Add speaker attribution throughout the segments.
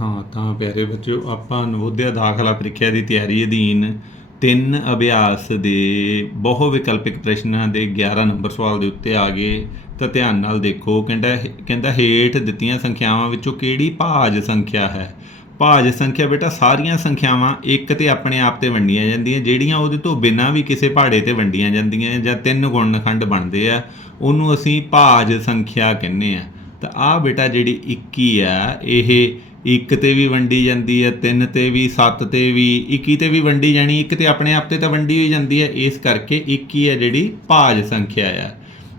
Speaker 1: ਹਾਂ, ਤਾਂ ਪਿਆਰੇ ਬੱਚਿਓ, ਆਪਾਂ ਨਵੋਦਿਆ ਦਾਖਲਾ ਪ੍ਰੀਖਿਆ ਦੀ ਤਿਆਰੀ ਅਧੀਨ ਤਿੰਨ ਅਭਿਆਸ ਦੇ ਬਹੁ ਵਿਕਲਪਿਕ ਪ੍ਰਸ਼ਨਾਂ ਦੇ 11 ਨੰਬਰ ਸਵਾਲ ਦੇ ਉੱਤੇ ਆ ਗਏ। ਤਾਂ ਧਿਆਨ ਨਾਲ ਦੇਖੋ, ਕਹਿੰਦਾ ਕਹਿੰਦਾ ਹੇਠ ਦਿੱਤੀਆਂ ਸੰਖਿਆਵਾਂ ਵਿੱਚੋਂ ਕਿਹੜੀ ਭਾਜ ਸੰਖਿਆ ਹੈ? ਭਾਜ ਸੰਖਿਆ ਬੇਟਾ, ਸਾਰੀਆਂ ਸੰਖਿਆਵਾਂ ਇੱਕ ਤੇ ਆਪਣੇ ਆਪ ਤੇ ਵੰਡੀਆਂ ਜਾਂਦੀਆਂ, ਜਿਹੜੀਆਂ ਉਹਦੇ ਤੋਂ ਬਿਨਾਂ ਵੀ ਕਿਸੇ ਪਹਾੜੇ ਤੇ ਵੰਡੀਆਂ ਜਾਂਦੀਆਂ ਜਾਂ ਤਿੰਨ ਗੁਣਨਖੰਡ ਬਣਦੇ ਆ, ਉਹਨੂੰ ਅਸੀਂ ਭਾਜ ਸੰਖਿਆ ਕਹਿੰਦੇ ਆ। ਤਾਂ ਆ ਬੇਟਾ ਜਿਹੜੀ 21 ਆ, ਇਹ ਇੱਕ ਤੇ ਵੀ ਵੰਡੀ ਜਾਂਦੀ ਹੈ, ਤਿੰਨ ਤੇ ਵੀ, ਸੱਤ ਤੇ ਵੀ 21 ਤੇ ਵੀ ਵੰਡੀ ਜਾਣੀ, ਇੱਕ ਤੇ ਆਪਣੇ ਆਪ ਤੇ ਤਾਂ ਵੰਡੀ ਹੋਈ ਜਾਂਦੀ ਹੈ, ਇਸ ਕਰਕੇ 21 ਹੈ ਜਿਹੜੀ ਭਾਜ ਸੰਖਿਆ ਆ।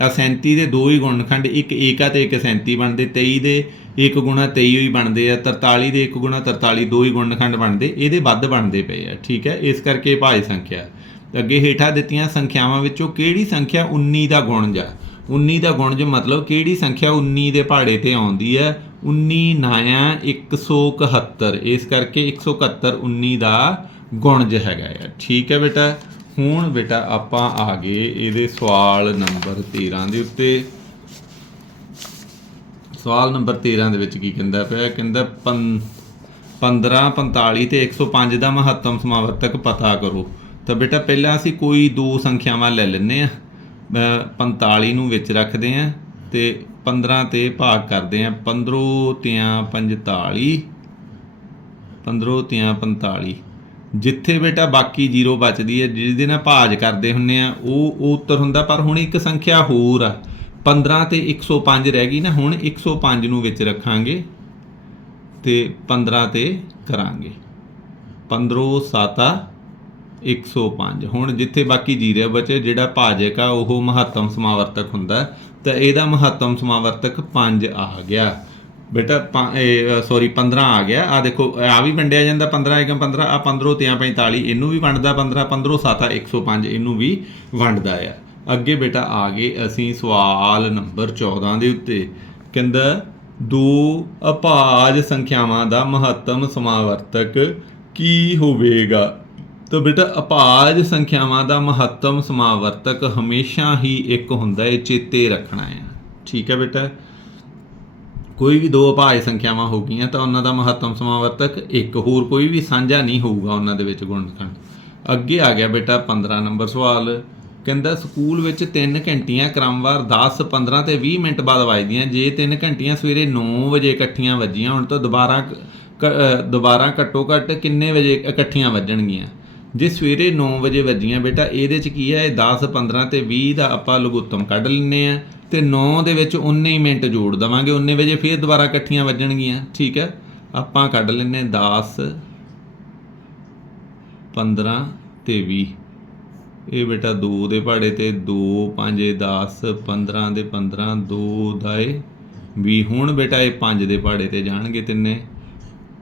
Speaker 1: ਆ 37 ਦੇ ਦੋ ਹੀ ਗੁਣਨਖੰਡ, ਇੱਕ ਏਕਾ ਤੇ ਇੱਕ 37 ਬਣਦੇ 23 ਦੇ 1 ਗੁਣਾ 23 ਹੀ ਬਣਦੇ ਆ 43 ਦੇ 1 ਗੁਣਾ 43 ਦੋ ਹੀ ਗੁਣਨਖੰਡ ਬਣਦੇ, ਇਹਦੇ ਵੱਧ ਬਣਦੇ ਪਏ ਆ, ਠੀਕ ਹੈ, ਇਸ ਕਰਕੇ ਇਹ ਭਾਜ ਸੰਖਿਆ। ਅੱਗੇ ਹੇਠਾਂ ਦਿੱਤੀਆਂ ਸੰਖਿਆਵਾਂ ਵਿੱਚੋਂ ਕਿਹੜੀ ਸੰਖਿਆ 19 ਦਾ ਗੁਣਜ ਆ 19 ਦਾ ਗੁਣਜ ਮਤਲਬ ਕਿਹੜੀ ਸੰਖਿਆ 19 ਦੇ ਪਹਾੜੇ ਤੇ ਆਉਂਦੀ ਹੈ? 19 ਨਾਇਆ 171 ਇਸ ਕਰਕੇ 171 19 ਦਾ ਗੁਣਜ ਹੈਗਾ ਆ। ਠੀਕ ਹੈ ਬੇਟਾ? ਹੁਣ ਬੇਟਾ ਆਪਾਂ ਆ ਗਏ ਇਹਦੇ ਸਵਾਲ ਨੰਬਰ 13 ਦੇ ਉੱਤੇ। ਸਵਾਲ ਨੰਬਰ 13 ਦੇ ਵਿੱਚ ਕੀ ਕਹਿੰਦਾ ਪਿਆ? ਕਹਿੰਦਾ ਪੰ- 15 45 ਤੇ 105 ਦਾ ਮਹੱਤਮ ਸਮਾਵਰਤਕ ਪਤਾ ਕਰੋ। ਤਾਂ ਬੇਟਾ ਪਹਿਲਾਂ ਅਸੀਂ ਕੋਈ ਦੋ ਸੰਖਿਆਵਾਂ ਲੈ ਲੈਂਦੇ ਆ 45 ਨੂੰ ਵਿੱਚ ਰੱਖਦੇ ਆ ਤੇ 15 ਤੇ ਭਾਗ ਕਰਦੇ ਆ 15 ਤਿਆਂ 45 15 ਤਿਆਂ 45 ਜਿੱਥੇ ਬੇਟਾ ਬਾਕੀ ਜ਼ੀਰੋ ਬਚਦੀ ਹੈ, ਜਿਹਦੇ ਨਾਲ ਭਾਜ ਕਰਦੇ ਹੁੰਨੇ ਆ ਉਹ ਉਹ ਉੱਤਰ ਹੁੰਦਾ, ਪਰ ਹੁਣ ਇੱਕ ਸੰਖਿਆ ਹੋਰ ਆ। 15 ਤੇ 105 ਰਹਿ ਗਈ ਨਾ, ਹੁਣ 105 ਨੂੰ ਵਿੱਚ ਰੱਖਾਂਗੇ ਤੇ 15 ਤੇ ਕਰਾਂਗੇ। 15 7 105 ਹੁਣ ਜਿੱਥੇ ਬਾਕੀ ਜੀਰੇ ਬਚੇ, ਜਿਹੜਾ ਭਾਜਕ ਆ, ਉਹ ਮਹੱਤਮ ਸਮਾਵਰਤਕ ਹੁੰਦਾ ਤਾਂ ਇਹਦਾ ਮਹੱਤਮ ਸਮਾਵਰਤਕ 5 ਆ ਗਿਆ। ਬੇਟਾ ਸੌਰੀ 15 ਆ ਗਿਆ। ਆ ਦੇਖੋ ਆ ਵੀ ਵੰਡਿਆ ਜਾਂਦਾ 15 ਏਕਮ 15 ਆ 15 ਤੇ 45 ਇਹਨੂੰ ਵੀ ਵੰਡਦਾ 15 15 7 105 ਇਹਨੂੰ ਵੀ ਵੰਡਦਾ ਆ। ਅੱਗੇ ਬੇਟਾ ਆ ਗਏ ਅਸੀਂ ਸਵਾਲ ਨੰਬਰ 14 ਦੇ ਉੱਤੇ। ਕਹਿੰਦਾ, ਦੋ ਅਭਾਜ ਸੰਖਿਆਵਾਂ ਦਾ ਮਹੱਤਮ ਸਮਾਵਰਤਕ ਕੀ ਹੋਵੇਗਾ? ਤਾਂ ਬੇਟਾ, ਅਪਾਜ ਸੰਖਿਆਵਾਂ ਦਾ ਮਹੱਤਮ ਸਮਾਵਰਤਕ ਹਮੇਸ਼ਾ ਹੀ ਇੱਕ ਹੁੰਦਾ ਹੈ ਚੇਤੇ ਰੱਖਣਾ ਹੈ। ਠੀਕ ਹੈ ਬੇਟਾ? ਕੋਈ ਵੀ ਦੋ ਅਪਾਜ ਸੰਖਿਆਵਾਂ ਹੋ ਗਈਆਂ ਤਾਂ ਉਹਨਾਂ ਦਾ ਮਹੱਤਮ ਸਮਾਵਰਤਕ ਇੱਕ, ਹੋਰ ਕੋਈ ਵੀ ਸਾਂਝਾ ਨਹੀਂ ਹੋਊਗਾ ਉਹਨਾਂ ਦੇ ਵਿੱਚ ਗੁਣਨਖੰਡ। ਅੱਗੇ ਆ ਗਿਆ ਬੇਟਾ 15 ਨੰਬਰ ਸਵਾਲ। ਕਹਿੰਦਾ, ਸਕੂਲ ਵਿੱਚ 3 ਘੰਟੀਆਂ ਕ੍ਰਮਵਾਰ 10 15 ਤੇ 20 ਮਿੰਟ ਬਾਅਦ ਵੱਜਦੀਆਂ। ਜੇ 3 ਘੰਟੀਆਂ ਸਵੇਰੇ 9 ਵਜੇ ਇਕੱਠੀਆਂ ਵੱਜੀਆਂ ਹੁਣ ਤਾਂ ਦੁਬਾਰਾ ਕ- ਦੁਬਾਰਾ ਘੱਟੋ ਘੱਟ ਕਿੰਨੇ ਵਜੇ ਇਕੱਠੀਆਂ ਵੱਜਣਗੀਆਂ? ਜੇ ਸਵੇਰੇ 9 ਵਜੇ ਵੱਜੀਆਂ ਬੇਟਾ, ਇਹਦੇ ਚ ਕੀ ਹੈ? ਇਹ 10 15 ਤੇ 20 ਦਾ ਆਪਾਂ ਲਘੁੱਤਮ ਕੱਢ ਲੈਨੇ ਆ ਤੇ 9 ਦੇ ਵਿੱਚ ਉਨੇ ਹੀ ਮਿੰਟ ਜੋੜ ਦਵਾਂਗੇ। ਉਨੇ ਵਜੇ ਫੇਰ ਦੁਬਾਰਾ ਇਕੱਠੀਆਂ ਵੱਜਣਗੀਆਂ, ਠੀਕ ਹੈ? ਆਪਾਂ ਕੱਢ ਲੈਨੇ 10 15 ਤੇ 20 ਇਹ ਬੇਟਾ 2 ਦੇ ਪਹਾੜੇ ਤੇ 2 5 10 15 ਦੇ 15 2 ਦਾਏ 20 ਹੁਣ ਬੇਟਾ ਇਹ 5 ਦੇ ਪਹਾੜੇ ਤੇ ਜਾਣਗੇ ਤਿੰਨੇ।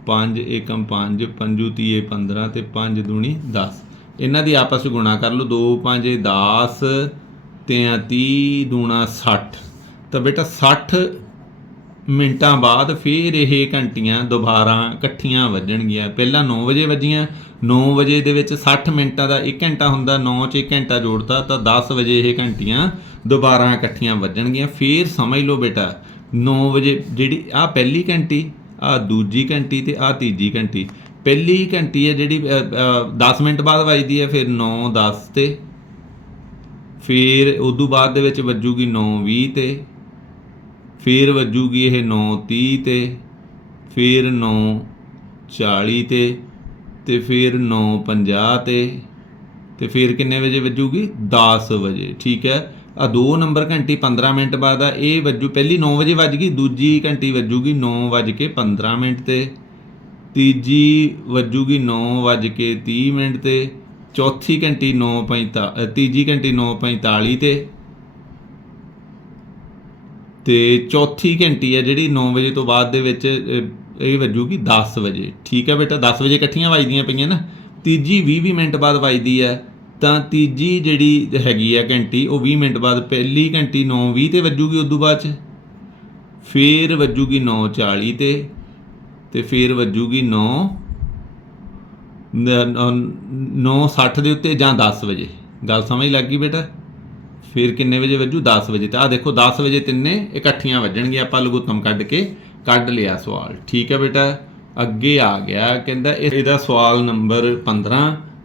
Speaker 1: 5 ਏਕਮ 5 ਪੰਜੂ, ਤੀਏ 15 ਤੇ 5 ਦੂਣੀ 10 ਇਹਨਾਂ ਦੀ ਆਪਸ ਵਿੱਚ ਗੁਣਾ ਕਰ ਲਓ। 2 5 10 ਤੇ 30 ਦੂਣਾ 60 ਤਾਂ ਬੇਟਾ 60 ਮਿੰਟਾਂ ਬਾਅਦ ਫੇਰ ਇਹ ਘੰਟੀਆਂ ਦੁਬਾਰਾ ਇਕੱਠੀਆਂ ਵੱਜਣਗੀਆਂ। ਪਹਿਲਾਂ 9 ਵਜੇ ਵੱਜੀਆਂ। 9 ਵਜੇ ਦੇ ਵਿੱਚ 60 ਮਿੰਟਾਂ ਦਾ 1 ਘੰਟਾ ਹੁੰਦਾ। 9 ਚ 1 ਘੰਟਾ ਜੋੜਤਾ ਤਾਂ 10 ਵਜੇ ਇਹ ਘੰਟੀਆਂ ਦੁਬਾਰਾ ਇਕੱਠੀਆਂ ਵੱਜਣਗੀਆਂ। ਫੇਰ ਸਮਝ ਲਓ ਬੇਟਾ 9 ਵਜੇ ਜਿਹੜੀ ਆ ਪਹਿਲੀ ਘੰਟੀ ਆ ਦੂਜੀ ਘੰਟੀ ਤੇ ਆ ਤੀਜੀ ਘੰਟੀ। ਪਹਿਲੀ ਘੰਟੀ ਹੈ ਜਿਹੜੀ 10 ਮਿੰਟ ਬਾਅਦ ਵੱਜਦੀ ਹੈ, ਫਿਰ 9 10 ਤੇ ਫਿਰ ਉਦੋਂ ਬਾਅਦ ਦੇ ਵਿੱਚ ਵੱਜੂਗੀ 9 20 ਤੇ ਫਿਰ ਵੱਜੂਗੀ ਇਹ 9 30 ਤੇ ਫਿਰ 9 40 ਤੇ ਤੇ ਫਿਰ 9 50 ਤੇ ਤੇ ਫਿਰ ਕਿੰਨੇ ਵਜੇ ਵੱਜੂਗੀ? 10 ਵਜੇ। ਠੀਕ ਹੈ? ਆ ਦੋ ਨੰਬਰ ਘੰਟੀ 15 ਮਿੰਟ ਬਾਅਦ ਆ, ਇਹ ਵੱਜੂ, ਪਹਿਲੀ 9 ਵਜੇ ਵੱਜ ਗਈ, ਦੂਜੀ ਘੰਟੀ ਵੱਜੂਗੀ 9 ਵੱਜ ਕੇ 15 ਮਿੰਟ ਤੇ, ਤੀਜੀ ਵੱਜੂਗੀ 9 ਵੱਜ ਕੇ 30 ਮਿੰਟ ਤੇ, ਚੌਥੀ ਘੰਟੀ 9:45 ਤੀਜੀ ਘੰਟੀ 9:45 ਤੇ ਤੇ ਚੌਥੀ ਘੰਟੀ ਹੈ ਜਿਹੜੀ 9 ਵਜੇ ਤੋਂ ਬਾਅਦ ਦੇ ਵਿੱਚ ਇਹ ਵੱਜੂਗੀ 10 ਵਜੇ। ਠੀਕ ਹੈ ਬੇਟਾ 10 ਵਜੇ ਇਕੱਠੀਆਂ ਵੱਜਦੀਆਂ ਪਈਆਂ ਨਾ, ਤੀਜੀ 20 20 ਮਿੰਟ ਬਾਅਦ ਵੱਜਦੀ ਹੈ ਤਾਂ ਤੀਜੀ ਜਿਹੜੀ ਹੈਗੀ ਆ ਘੰਟੀ, ਉਹ 20 ਮਿੰਟ ਬਾਅਦ ਪਹਿਲੀ ਘੰਟੀ 9:20 ਤੇ ਵੱਜੂਗੀ, ਉਦੋਂ ਬਾਅਦ ਚ? ਫੇਰ ਵੱਜੂਗੀ 9:40 ਤੇ ਤੇ ਫੇਰ ਵੱਜੂਗੀ 9 9:60 ਦੇ ਉੱਤੇ ਜਾਂ 10 ਵਜੇ। ਗੱਲ ਸਮਝ ਲੱਗ ਗਈ ਬੇਟਾ? ਫਿਰ ਕਿੰਨੇ ਵਜੇ ਵੱਜੂ? 10 ਵਜੇ ਤਾਂ। ਆ ਦੇਖੋ 10 ਵਜੇ ਤਿੰਨੇ ਇਕੱਠੀਆਂ ਵੱਜਣਗੀਆਂ, ਆਪਾਂ ਲਘੁੱਤਮ ਕੱਢ ਕੇ ਕੱਢ ਲਿਆ ਸਵਾਲ। ਠੀਕ ਹੈ ਬੇਟਾ? ਅੱਗੇ ਆ ਗਿਆ, ਕਹਿੰਦਾ ਇਹ- ਇਹਦਾ ਸਵਾਲ ਨੰਬਰ 15